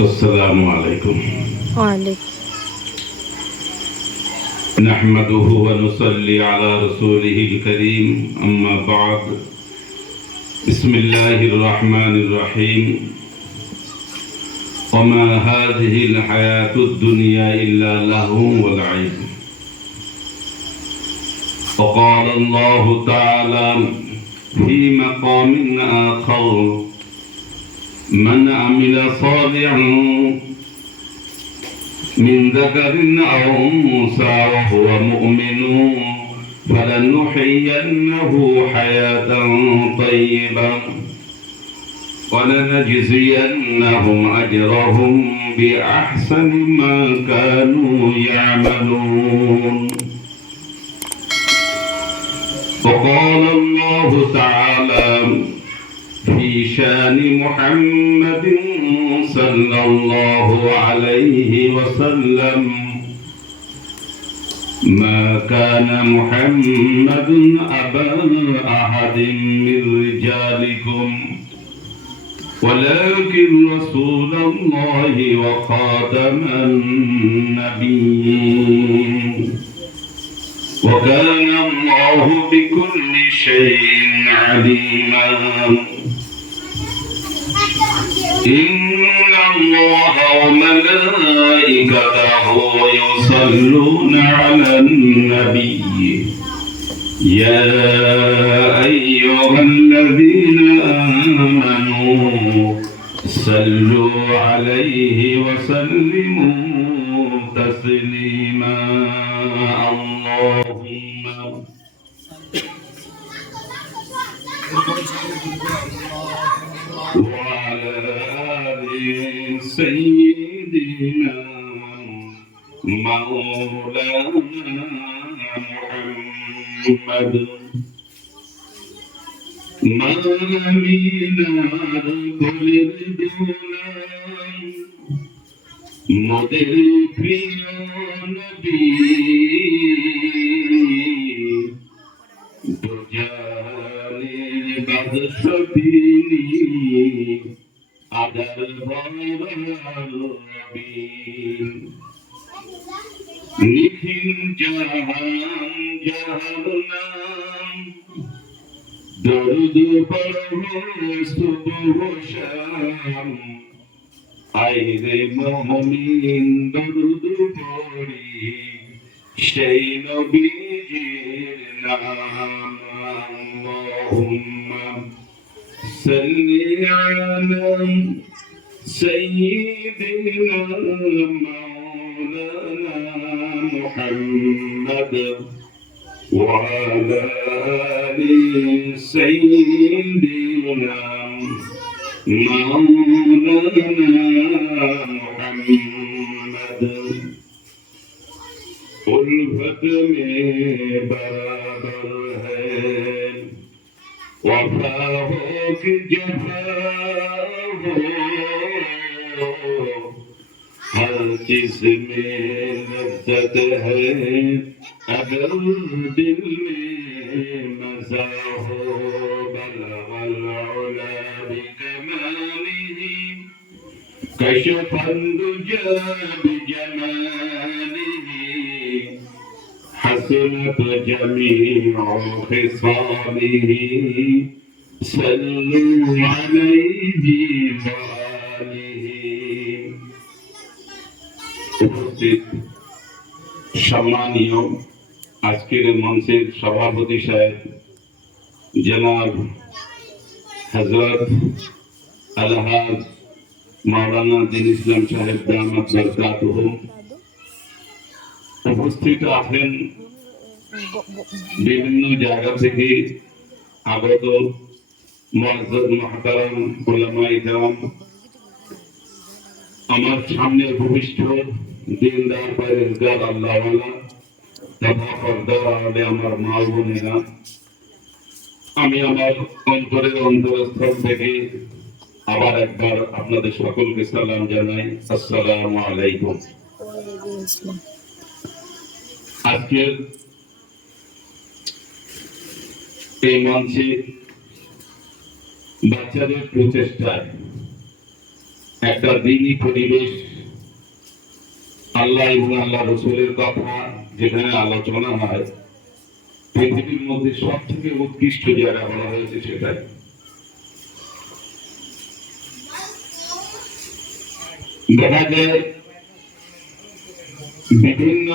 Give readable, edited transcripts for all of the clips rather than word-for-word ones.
السلام عليكم. وعليكم. نحمده ونصلي على رسوله الكريم أما بعد. بسم الله الرحمن الرحيم. وما هذه الحياة الدنيا إلا لهو ولعب. وقال الله تعالى في مقام آخر: من عمل صالحا من ذكر أو أنثى وهو مؤمن فلنحيينه حياة طيبة ولنجزينهم أجرهم بأحسن ما كانوا يعملون. وقال الله تعالى في شان محمد صلى الله عليه وسلم: ما كان محمد أبا أحد من رجالكم ولكن رسول الله وخاتم النبيين وكان الله بكل شيء عليما. إن الله وملائكته يصلون على النبي يا أيها الذين آمنوا صلوا عليه وسلموا تسليما. اللهم وعلى آل سيدنا مولانا محمد مامينا كل الدولا مدر نبي دجاني بدخبيني عدل باربين নিখিল জাহান জাহান্নাম দরুদ পড়ো সুবহ শাম আইরে মুমিন দরুদ পড়ি সেই নবীজির নাম। আল্লাহুম্মা সাল্লি আলা সাইয়্যিদিনা محمد وعلى آل سيدنا مولانا محمد उल्फत में बराबर है वफा हो कि जफा हो हर चीज में लज्जत है अगर दिल में मजा हो बलगल उला बिकमालिही कशफन दुजा बिजमालिही हसनत जमीउ खिसालिही सल्लू अलैहि উপস্থিত সম্মানীয় আজকের মঞ্চের সভাপতি সাহেব জনাব হযরত আলহাজ মাওলানা দিন ইসলাম সাহেব দামাত বরকাতুহু, উপস্থিত আছেন বিভিন্ন জায়গা থেকে আগত মুআজ্জাজ মুহতারাম উলামায়ে কেরাম, আমার সামনে ভূমিষ্ঠ দিনদার পরেজগার আল্লাহওয়ালা তথা পর্দার আড়ালে আমার মা বোনেরা, আমি আমার অন্তরের অন্তরস্থল থেকে আবার একবার আপনাদের সকলকে সালাম জানাই। আসসালামু আলাইকুম। আজকের এই মঞ্চে বাচ্চাদের প্রচেষ্টায় একটা দিনই পরিবেশ, আল্লাহ এবং আল্লাহ রসুলের কথা যেখানে আলোচনা হয়, পৃথিবীর মধ্যে সব থেকে উৎকৃষ্ট জায়গা বলা হয়েছে সেটাই। দেখা যায় বিভিন্ন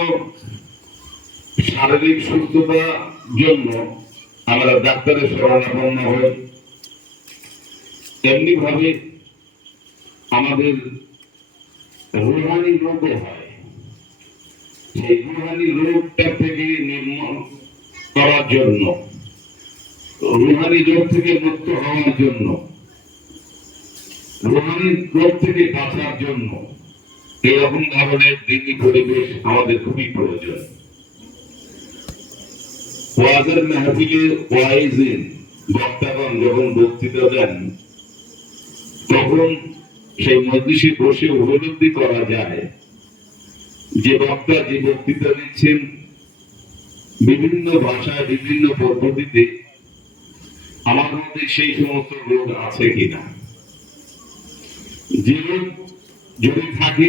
শারীরিক সুস্থতার জন্য আমরা ডাক্তারের শরণাপন্ন হই, তেমনি ভাবে আমাদের রুহানি রোগও হয়। সেই রুহানি রোগটা থেকে নির্মূল করার জন্য, রুহানি রোগ থেকে মুক্ত হওয়ার জন্য, রুহানি রোগ থেকে বাঁচার জন্য এরকম ধরনের দিনী পরিবেশ আমাদের খুবই প্রয়োজন। ওয়াজের মাহফিলে ওয়াইজিন বক্তাগণ যখন বক্তৃতা দেন, তখন সেই মজলিসে বসে উপলব্ধি করা যায় যে বক্তা যে বক্তৃতা দিচ্ছেন বিভিন্ন ভাষায় বিভিন্ন পদ্ধতিতে আমার মধ্যে সেই সমস্ত রোগ আছে কিনা। যে রোগ যদি থাকে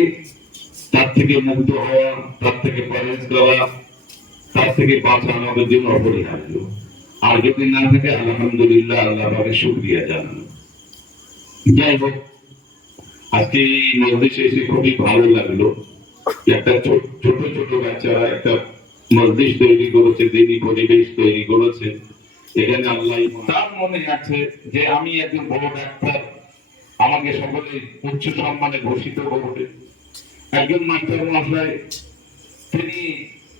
তার থেকে মুক্ত হওয়া, তার থেকে পরহেজ করা, তার থেকে বাঁচা আমাদের জন্য অপরিহার্য। আর যদি না থাকে আলহামদুলিল্লাহ, আল্লাহ পাকে শুকরিয়া জানানো। যাই হোক, আজকে এই মজলিসে এসে খুবই ভালো লাগলো। একটা ছোট ছোট বাচ্চারা একটা মজলিস তৈরি করেছে, দিনী পরিবেশ তৈরি করেছে। এখানে আল্লাহ তার মনে আছে যে আমি একজন বড় ডাক্তার, আমাকে সকলে উচ্চ সম্মানে ঘোষিত করবে। একজন মাস্টার মশাই তিনি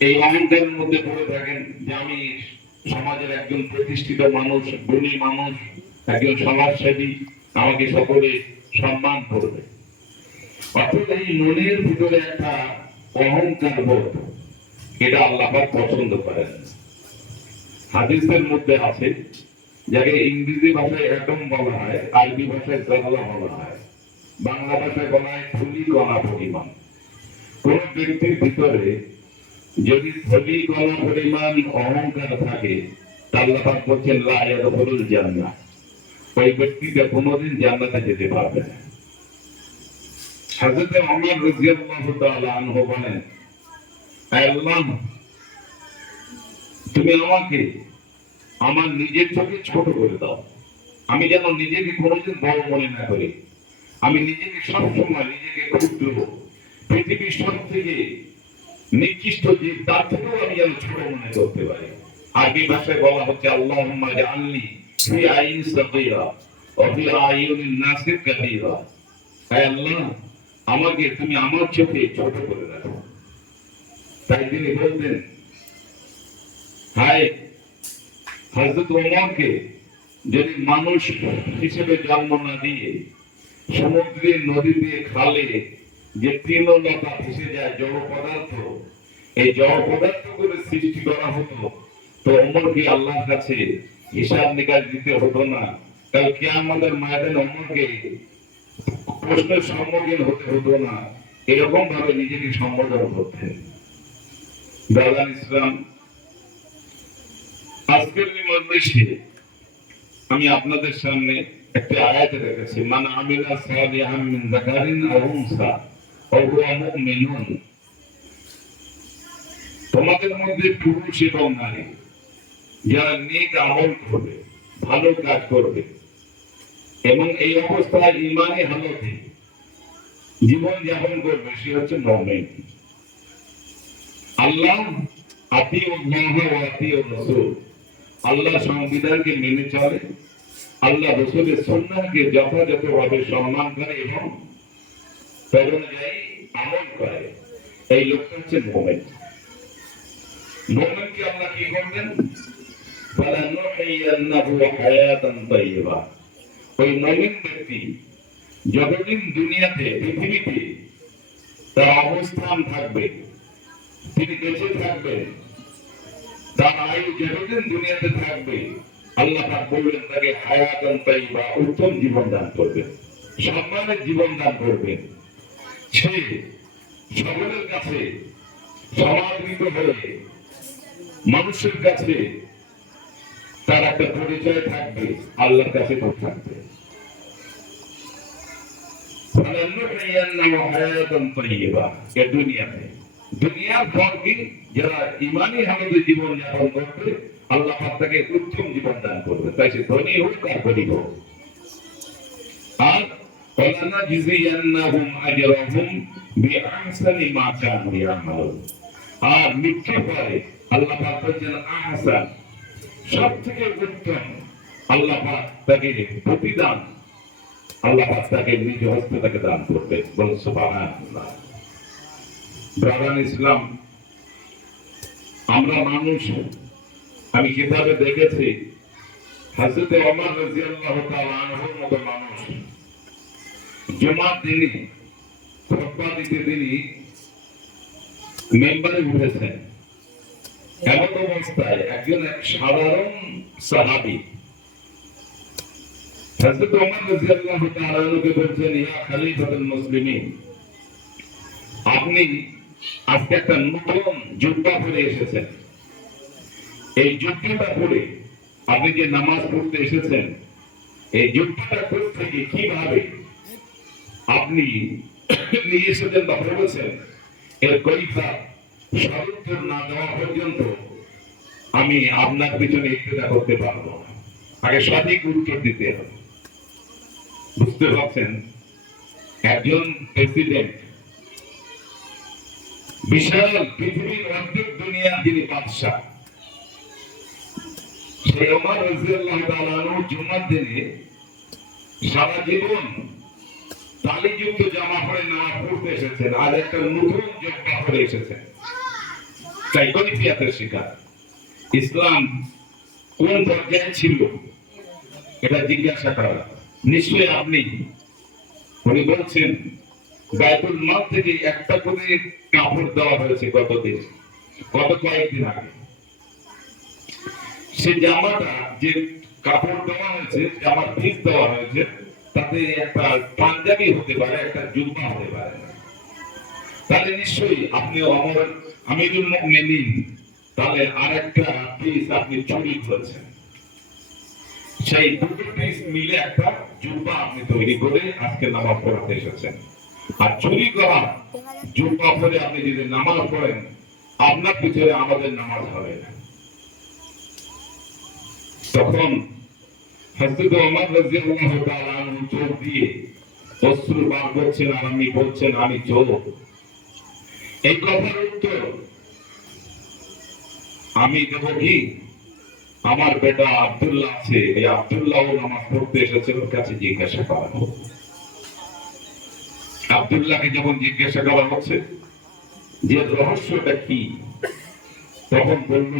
এই অহংকারের মধ্যে পড়ে থাকেন যে আমি সমাজের একজন প্রতিষ্ঠিত মানুষ, গুণী মানুষ, একজন সমাজসেবী, আমাকে সকলে সম্মান করবে। অর্থাৎ এই মনের ভিতরে একটা অহংকার বোধ, এটা আল্লাহ পাক পছন্দ করেন। হাদিসের মধ্যে আছে, যাকে ইংরেজি ভাষায় অ্যাটম বলা হয়, আরবি ভাষায় জাররা বলা হয়, বাংলা ভাষায় বলা হয় ধূলি কণা পরিমাণ। কোন ব্যক্তির ভিতরে যদি ধূলি কণা পরিমাণ অহংকার থাকে, আল্লাহ পাক বলেন লা ইয়াদখুলুল জান্নাহ, ওই ব্যক্তিটা কোনোদিন জান্নাতে যেতে পারবে না। হযরত ওমর রাদিয়াল্লাহু তাআলা আনহু বলেন, আল্লাহ তুমি আমাকে আমার নিজের চোখে ছোট করে দাও, আমি যেন নিজেকে কোনোদিন বড় মনে না করি। আমি নিজেকে সবসময় নিজেকে ক্ষুদ্র, পৃথিবীর সব থেকে নিকৃষ্ট জীব, তার থেকেও আমি যেন ছোট মনে করতে পারি। আরবি ভাষায় বলা হচ্ছে আল্লাহুম্মা জাআলনি ফি আইনি সাগীরা ওয়া ফি আয়ুনিন নাসি কাবীরা। হে আল্লাহ, আমাকে তুমি আমার চোখে ছোট করে রাখো। তাই তিনি বলতেন, হায় হযরত ওমরকে যদি মানুষ হিসেবে জন্ম না দিয়ে সমুদ্রে, নদীতে, খালে যে তৃণলতা ভেসে যায় জড় পদার্থ, এই জড় পদার্থ করে সৃষ্টি করা হতো, তো ওমরকে আল্লাহর কাছে হিসাব নিকাশ দিতে হতো না। কাল কিয়ামতের ময়দানে ওমরকে প্রশ্নের সম্মুখীন হতে হতো না। এরকম ভাবে নিজেকে সম্বোধন করতেন। দাদান ইসলাম, আজকের এই মজলিসে আমি আপনাদের সামনে একটা আয়াত রেখেছি, মান আমিলা সালিহান মিন যাকারিন আও উনসা ওয়া হুয়া মুমিনুন। তোমাদের মধ্যে পুরুষ এবং নারী যারা নেক আমল করবে, ভালো কাজ করবে এবং এই অবস্থায় ঈমানি হালতে জীবন যাপন করবে, সে হচ্ছে মুমিন। আল্লাহ আতিউল্লাহ ওয়া আতিউর রাসূল, আল্লাহ সংবিধানকে মেনে চলে, আল্লাহ রাসূলের সুন্নাহকে যথাযথভাবে সম্মান করে এবং তার অনুযায়ী আমল করে, এই লোকটা হচ্ছে মুমিন। মুমিনকে আল্লাহ কি করবেন? ফালানুহিয়ান্নাহু হায়াতান তাইয়্যিবা। ওই মুমিন ব্যক্তি যতদিন দুনিয়াতে, পৃথিবীতে তার অবস্থান থাকবে, তিনি বেঁচে থাকবেন, তার আয়ু যতদিন দুনিয়াতে থাকবে, আল্লাহ পাক বলবেন তাকে হায়াতান তাইয়্যিবা, উত্তম জীবন দান করবেন, সম্মানের জীবন দান করবেন। সে সকলের কাছে সমাদৃত হয়ে মানুষের কাছে তার একটা পরিচয় থাকবে, আল্লাহর কাছে তো থাকবে। ফালানুহিয়ান্নাহু হায়াতান তাইয়্যিবা, এই দুনিয়াতে দুনিয়ার পর কি যারা ঈমানী হালতে জীবন যাপন করবে আল্লাহ পাক তাকে উত্তম জীবন দান করবে, তাই সে ধনী হোক আর গরীব হোক। আর ওয়ালানাজজিয়ান্নাহুম আজরাহুম বিআহসানি মা কানু ইয়ামালুন, আর মৃত্যুর পরে আল্লাহ পাক বলেন আহসান, সবথেকে উত্তম আল্লাহ পাক তাকে প্রতিদান আল্লাহ পাক তাকে নিজ হস্তে তাকে দান করবে। বলুন সুবহানাল্লাহ। ব্রাদার ইসলাম, আমরা মানুষ, আমি কিতাবে দেখেছি হযরত ওমর রাদিয়াল্লাহু তাআলা আনহুর মতো মানুষ জুমার দিনে খুতবা দিতে তিনি মেম্বারে উঠেছেন, এমন অবস্থায় একজন সাধারণ সাহাবী হযরত ওমর রাদিয়াল্লাহু তাআলা আনহুকে বলছেন, ইয়া খলিফাতুল মুসলিমিন, আপনি আজকে একটা নতুন জুব্বা পরে এসেছেন, এই জুব্বাটা পরে আপনি যে নামাজ পড়তে এসেছেন, এই জুব্বাটা করতে গিয়ে কিভাবে আপনি নিয়ে এসেছেন বা পড়েছেন, এর কৈফা সদুত্তর না দেওয়া পর্যন্ত আমি আপনার পিছনে ইক্তেদা করতে পারবো না। আগে সঠিক উত্তর দিতে হবে। বুঝতে পারছেন? একজন প্রেসিডেন্ট, বিশাল পৃথিবীর অর্ধেক দুনিয়া যিনি বাদশাহ, সেই ওমর রাদিয়াল্লাহু তাআলা আনহু জুমার দিনে সারা জীবন তালিযুক্ত জামা পরে নামাজ পড়তে এসেছেন, আর একটা নতুন জুব্বা পরে এসেছেন। তাই কৈফিয়তের শিকার। ইসলাম কোন পর্যায়ে ছিল এটা জিজ্ঞাসা করা। নিশ্চয়ই আপনি, উনি বলছেন বাইতুল মাল থেকে একটা করে কাপড় দেওয়া হয়েছে গত কয়েকদিন আগে। সে জামাটা যে কাপড় দেওয়া হয়েছে, জামার পিস দেওয়া হয়েছে, তাতে একটা পাঞ্জাবি হতে পারে, একটা জুব্বা হতে পারে। তাহলে নিশ্চয়ই আপনি আমিরুল মুমিনিন, তাহলে আরেকটা পিস আপনি চুরি করেছেন। সেই দুটো পিস মিলে একটা জুব্বা আপনি তৈরি করে আজকে নামাজ পড়াতে এসেছেন। আর চুরি করা জুব্বা পরে আপনি যদি নামাজ পড়েন, আপনার পিছনে আমাদের নামাজ হবে না। তখন হযরত ওমর রাদিয়াল্লাহু তাআলা আনহু চোখ দিয়ে অশ্রু বার করছেন, আর আপনি বলছেন আমি চোর। এই কথার উত্তর আমি দেব কি? আমার বেটা আব্দুল্লাহ আছে, এই আব্দুল্লাহ নামাজ পড়তে এসেছে, ওর কাছে জিজ্ঞাসা করা হোক। আব্দুল্লাহকে যখন জিজ্ঞাসা করা হচ্ছে যে রহস্যটা কি, তখন বলল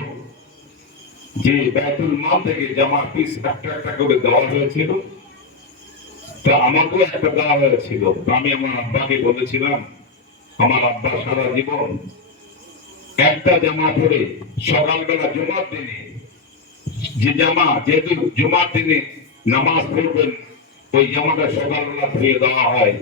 যে বাইতুল মাল থেকে জামার পিস একটা একটা করে দেওয়া হয়েছিল, তা আমাকেও একটা দেওয়া হয়েছিল। আমি আমার আব্বাকে বলেছিলাম, আমার আব্বা সারা জীবন একটা জামা পরে সকালবেলা জুমার দিনে, যে জামা যেহেতু জুমার দিনে নামাজ পড়বেন, ওই জামাটা সকালবেলা ধুয়ে দেওয়া হয়,